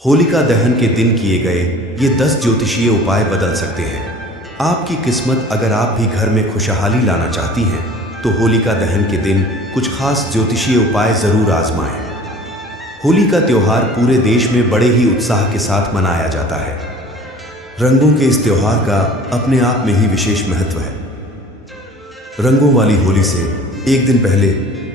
होलिका दहन के दिन किए गए ये 10 ज्योतिषीय उपाय बदल सकते हैं आपकी किस्मत। अगर आप भी घर में खुशहाली लाना चाहती हैं तो होलिका दहन के दिन कुछ खास ज्योतिषीय उपाय जरूर आजमाएं। होली का त्योहार पूरे देश में बड़े ही उत्साह के साथ मनाया जाता है। रंगों के इस त्योहार का अपने आप में ही विशेष महत्व है। रंगों वाली होली से एक दिन पहले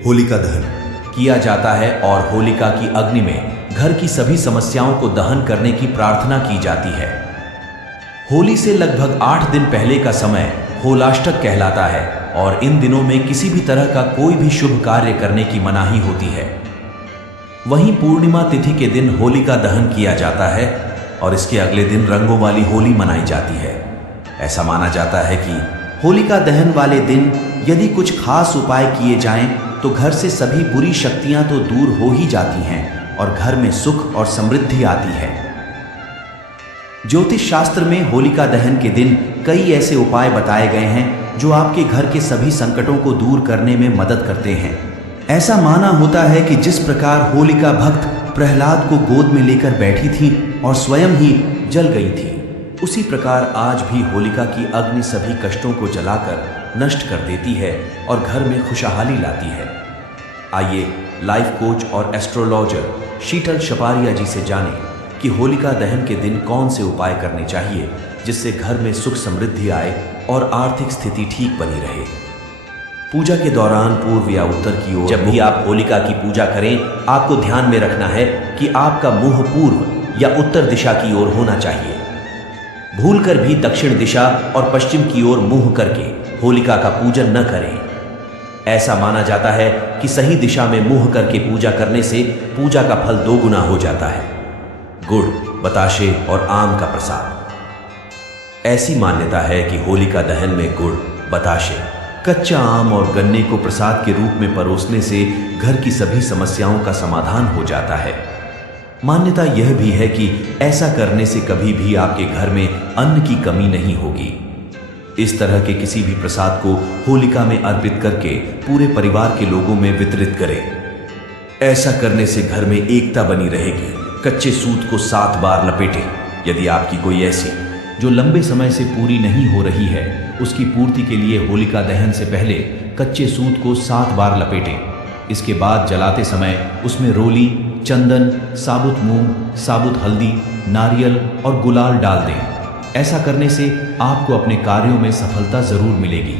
होलिका दहन किया जाता है और होलिका की अग्नि में घर की सभी समस्याओं को दहन करने की प्रार्थना की जाती है। होली से लगभग 8 दिन पहले का समय होलाष्टक कहलाता है और इन दिनों में किसी भी तरह का कोई भी शुभ कार्य करने की मनाही होती है। वहीं पूर्णिमा तिथि के दिन होलिका दहन किया जाता है और इसके अगले दिन रंगों वाली होली मनाई जाती है। ऐसा माना जाता है कि होलिका दहन वाले दिन यदि कुछ खास उपाय किए जाएं तो घर से सभी बुरी शक्तियां तो दूर हो ही जाती हैं और घर में सुख और समृद्धि आती है। ज्योतिष शास्त्र में होलिका दहन के दिन कई ऐसे उपाय बताए गए हैं जो आपके घर के सभी संकटों को दूर करने में मदद करते हैं। ऐसा माना होता है कि जिस प्रकार होलिका भक्त प्रहलाद को गोद में लेकर बैठी थी और स्वयं ही जल गई थी, उसी प्रकार आज भी होलिका की अग्नि सभी कष्टों को जलाकर नष्ट कर देती है और घर में खुशहाली लाती है। आइए लाइफ कोच और एस्ट्रोलॉजर शीतल शपारिया जी से जानें कि होलिका दहन के दिन कौन से उपाय करने चाहिए जिससे घर में सुख समृद्धि आए और आर्थिक स्थिति ठीक बनी रहे। पूजा के दौरान पूर्व या उत्तर की ओर जब भी आप होलिका की पूजा करें, आपको ध्यान में रखना है कि आपका मुंह पूर्व या उत्तर दिशा की ओर होना चाहिए। भूलकर भी दक्षिण दिशा और पश्चिम की ओर मुंह करके होलिका का पूजन न करें। ऐसा माना जाता है कि सही दिशा में मुंह करके पूजा करने से पूजा का फल 2 गुना हो जाता है। गुड़, बताशे और आम का प्रसाद। ऐसी मान्यता है कि होलिका दहन में गुड़, बताशे, कच्चा आम और गन्ने को प्रसाद के रूप में परोसने से घर की सभी समस्याओं का समाधान हो जाता है। मान्यता यह भी है कि ऐसा करने से कभी भी आपके घर में अन्न की कमी नहीं होगी। इस तरह के किसी भी प्रसाद को होलिका में अर्पित करके पूरे परिवार के लोगों में वितरित करें। ऐसा करने से घर में एकता बनी रहेगी। कच्चे सूत को 7 बार लपेटें। यदि आपकी कोई ऐसी जो लंबे समय से पूरी नहीं हो रही है, उसकी पूर्ति के लिए होलिका दहन से पहले कच्चे सूत को 7 बार लपेटें। इसके बाद जलाते समय उसमें रोली, चंदन, साबुत मूंग, साबुत हल्दी, नारियल और गुलाल डाल दें। ऐसा करने से आपको अपने कार्यों में सफलता जरूर मिलेगी।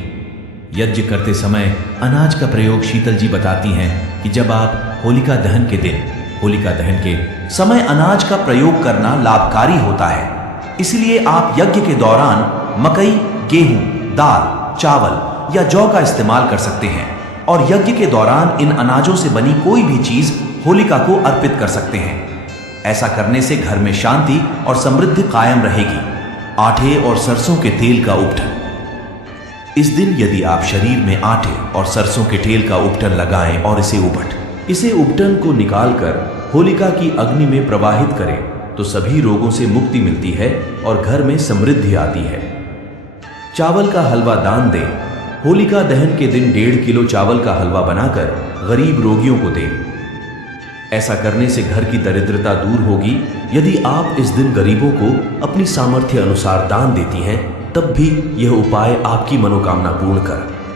यज्ञ करते समय अनाज का प्रयोग शीतल जी बताती हैं कि जब आप होलिका दहन के दिन, होलिका दहन के समय अनाज का प्रयोग करना लाभकारी होता है। इसलिए आप यज्ञ के दौरान मकई, गेहूं, दाल, चावल या जौ का इस्तेमाल कर सकते हैं और यज्ञ के दौरान इन अनाजों से बनी कोई भी चीज होलिका को अर्पित कर सकते हैं। ऐसा करने से घर में शांति और समृद्धि कायम रहेगी। आटे और सरसों के तेल का उपटन। इस दिन यदि आप शरीर में आटे और सरसों के तेल का उपटन लगाएं और इसे उपटन को निकालकर होलिका की अग्नि में प्रवाहित करें तो सभी रोगों से मुक्ति मिलती है और घर में समृद्धि आती है। चावल का हलवा दान दें। होलिका दहन के दिन 1.5 किलो चावल का हलवा बनाकर गरीब रोगियों को दें। ऐसा करने से घर की दरिद्रता दूर होगी। यदि आप इस दिन गरीबों को अपनी सामर्थ्य अनुसार दान देती हैं, तब भी यह उपाय आपकी मनोकामना पूर्ण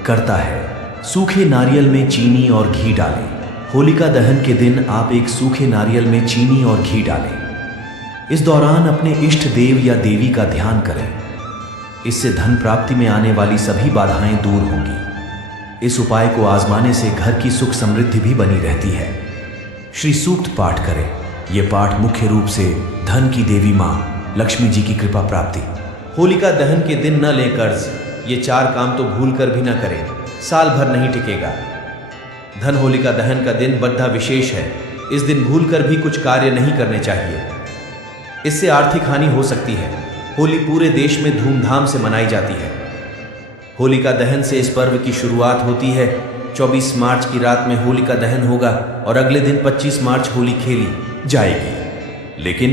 करता है। सूखे नारियल में चीनी और घी डालें। होलिका दहन के दिन आप एक सूखे नारियल में चीनी और घी डालें। इस दौरान अपने इष्ट देव या देवी का ध्यान करें। इससे धन प्राप्ति में आने वाली सभी बाधाएं दूर होंगी। इस उपाय को आजमाने से घर की सुख समृद्धि भी बनी रहती है। श्री सूक्त पाठ करें। यह पाठ मुख्य रूप से धन की देवी मां लक्ष्मी जी की कृपा प्राप्ति। होलिका दहन के दिन न लें कर्ज। ये 4 काम तो भूल कर भी न करें, साल भर नहीं टिकेगा। धन होलिका दहन का दिन बद्धा विशेष है। इस दिन भूलकर भी कुछ कार्य नहीं करने चाहिए। इससे आर्थिक हानि हो सकती है। होली पूरे देश में धूमधाम से मनाई जाती है। होलिका दहन से इस पर्व की शुरुआत होती है। 24 मार्च की रात में होलिका दहन होगा और अगले दिन 25 मार्च होली खेली जाएगी। लेकिन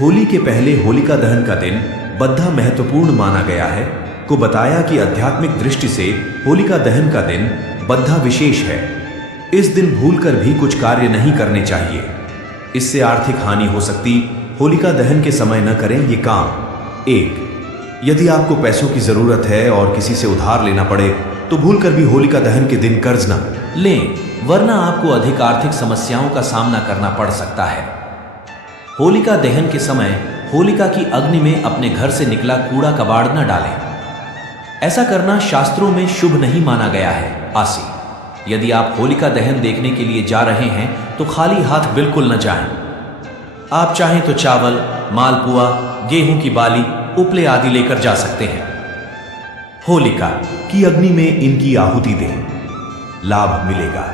होली के पहले होलिका दहन का दिन बद्धा महत्वपूर्ण माना गया है। को बताया कि आध्यात्मिक दृष्टि से होलिका दहन का दिन बद्धा विशेष है। इस दिन भूलकर भी कुछ कार्य नहीं करने चाहिए। इससे आर्थिक हानि हो सकती होलिका दहन के समय न करें ये काम। 1, यदि आपको पैसों की जरूरत है और किसी से उधार लेना पड़े तो भूलकर भी होलिका दहन के दिन कर्ज न लें, वरना आपको अधिक आर्थिक समस्याओं का सामना करना पड़ सकता है। होलिका दहन के समय होलिका की अग्नि में अपने घर से निकला कूड़ा कबाड़ न डालें। ऐसा करना शास्त्रों में शुभ नहीं माना गया है। आसी, यदि आप होलिका दहन देखने के लिए जा रहे हैं तो खाली हाथ बिल्कुल न जाएं। आप चाहें तो चावल, मालपुआ, गेहूं की बाली, उपले आदि लेकर जा सकते हैं। होलिका की अग्नि में इनकी आहुति दें, लाभ मिलेगा।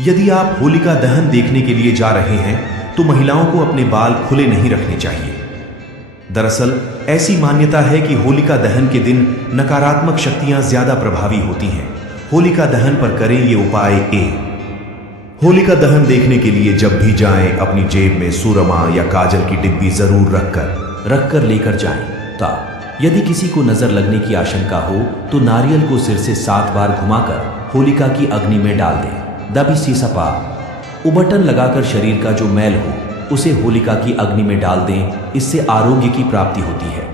यदि आप होलिका दहन देखने के लिए जा रहे हैं तो महिलाओं को अपने बाल खुले नहीं रखने चाहिए। दरअसल ऐसी मान्यता है कि होलिका दहन के दिन नकारात्मक शक्तियां ज्यादा प्रभावी होती हैं। होलिका दहन पर करें ये उपाय। होलिका दहन देखने के लिए जब भी जाएं अपनी जेब में सुरमा या काजल की डिब्बी जरूर रखकर लेकर जाएं। यदि किसी को नजर लगने की आशंका हो तो नारियल को सिर से 7 बार घुमाकर होलिका की अग्नि में डाल दें। दबी सीसपा उबटन लगाकर शरीर का जो मैल हो उसे होलिका की अग्नि में डाल दें। इससे आरोग्य की प्राप्ति होती है।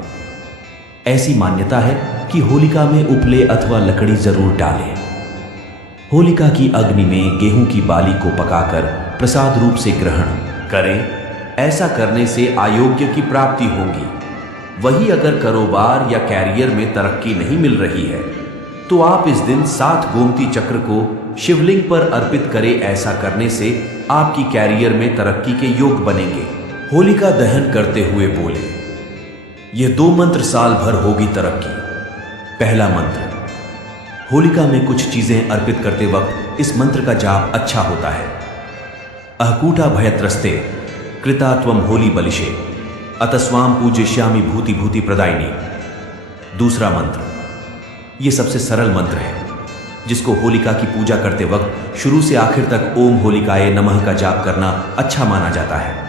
ऐसी मान्यता है कि होलिका में उपले अथवा लकड़ी जरूर डालें। होलिका की अग्नि में गेहूं की बाली को पकाकर प्रसाद रूप से ग्रहण करें। ऐसा करने से आरोग्य की प्राप्ति होगी। वही अगर कारोबार या कैरियर में तरक्की नहीं मिल रही है तो आप इस दिन 7 गोमती चक्र को शिवलिंग पर अर्पित करें। ऐसा करने से आपकी कैरियर में तरक्की के योग बनेंगे। होलिका दहन करते हुए बोले, ये 2 मंत्र साल भर होगी तरक्की। पहला मंत्र, होलिका में कुछ चीजें अर्पित करते वक्त इस मंत्र का जाप अच्छा होता है। अहकूटा भयत्रस्ते कृतात्वम होली बलिशे अतस्वाम पूज्यश्यामि भूति भूति प्रदायिनी। दूसरा मंत्र, ये सबसे सरल मंत्र है जिसको होलिका की पूजा करते वक्त शुरू से आखिर तक ओम होलिकाए नमः का जाप करना अच्छा माना जाता है।